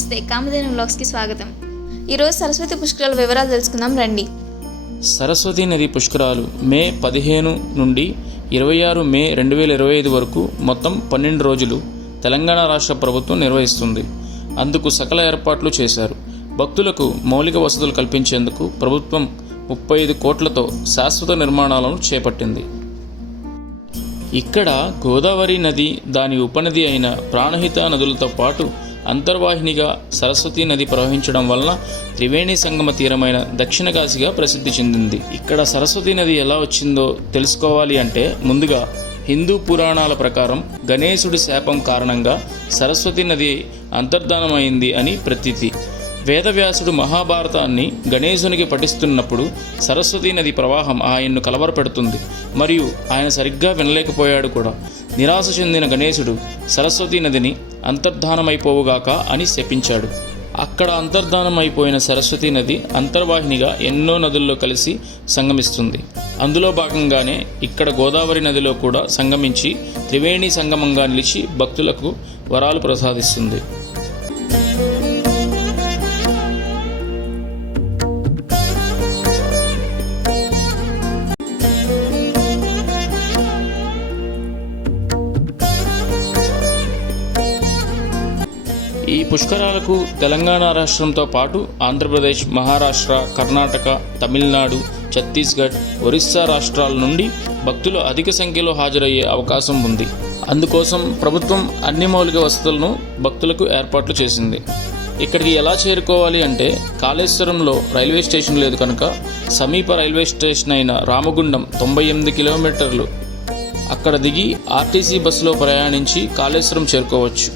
నమస్తే, కామధేను వ్లాగ్స్కి స్వాగతం. ఈరోజు సరస్వతి పుష్కరాల వివరాలు తెలుసుకుందాం రండి. సరస్వతీ నది పుష్కరాలు మే 15 నుండి 26 మే 2025 వరకు మొత్తం 12 రోజులు తెలంగాణ రాష్ట్ర ప్రభుత్వం నిర్వహిస్తుంది. అందుకు సకల ఏర్పాట్లు చేశారు. భక్తులకు మౌలిక వసతులు కల్పించేందుకు ప్రభుత్వం 35 కోట్లతో శాశ్వత నిర్మాణాలను చేపట్టింది. ఇక్కడ గోదావరి నది, దాని ఉపనది అయిన ప్రాణహిత నదులతో పాటు అంతర్వాహినిగా సరస్వతీ నది ప్రవహించడం వలన త్రివేణి సంగమ తీరమైన దక్షిణ కాశీగా ప్రసిద్ధి చెందింది. ఇక్కడ సరస్వతీ నది ఎలా వచ్చిందో తెలుసుకోవాలి అంటే ముందుగా హిందూ పురాణాల ప్రకారం గణేశుడి శాపం కారణంగా సరస్వతీ నది అంతర్ధానమైంది అని ప్రతీతి. వేదవ్యాసుడు మహాభారతాన్ని గణేశునికి పఠిస్తున్నప్పుడు సరస్వతీ నది ప్రవాహం ఆయన్ను కలవరపెడుతుంది మరియు ఆయన సరిగ్గా వినలేకపోయాడు కూడా. నిరాశ చెందిన గణేశుడు సరస్వతీ నదిని అంతర్ధానమైపోవుగాక అని శపించాడు. అక్కడ అంతర్ధానమైపోయిన సరస్వతీ నది అంతర్వాహినిగా ఎన్నో నదుల్లో కలిసి సంగమిస్తుంది. అందులో భాగంగానే ఇక్కడ గోదావరి నదిలో కూడా సంగమించి త్రివేణి సంగమంగా నిలిచి భక్తులకు వరాలు ప్రసాదిస్తుంది. ఈ పుష్కరాలకు తెలంగాణ రాష్ట్రంతో పాటు ఆంధ్రప్రదేశ్, మహారాష్ట్ర, కర్ణాటక, తమిళనాడు, ఛత్తీస్గఢ్, ఒరిస్సా రాష్ట్రాల నుండి భక్తులు అధిక సంఖ్యలో హాజరయ్యే అవకాశం ఉంది. అందుకోసం ప్రభుత్వం అన్ని మౌలిక వసతులను భక్తులకు ఏర్పాట్లు చేసింది. ఇక్కడికి ఎలా చేరుకోవాలి అంటే కాళేశ్వరంలో రైల్వే స్టేషన్ లేదు కనుక సమీప రైల్వే స్టేషన్ అయిన రామగుండం 98 కిలోమీటర్లు అక్కడ దిగి ఆర్టీసీ బస్సులో ప్రయాణించి కాళేశ్వరం చేరుకోవచ్చు.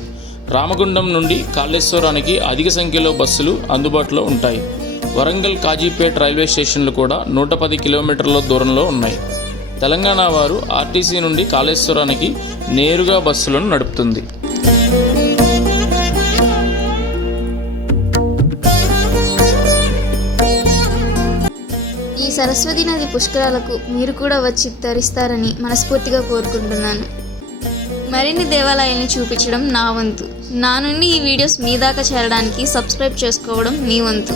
రామగుండం నుండి కాళేశ్వరానికి అధిక సంఖ్యలో బస్సులు అందుబాటులో ఉంటాయి. వరంగల్, కాజీపేట్ రైల్వే స్టేషన్లు కూడా 110 కిలోమీటర్ల దూరంలో ఉన్నాయి. తెలంగాణ వారు ఆర్టీసీ నుండి కాళేశ్వరానికి నేరుగా బస్సులను నడుపుతుంది. ఈ సరస్వతి నది పుష్కరాలకు మీరు కూడా వచ్చి తరిస్తారని మనస్ఫూర్తిగా కోరుకుంటున్నాను. మరిన్ని దేవాలయాన్ని చూపించడం నా వంతు. నా నుండి ఈ వీడియోస్ మీ దాకా చేరడానికి సబ్స్క్రైబ్ చేసుకోవడం మీ వంతు.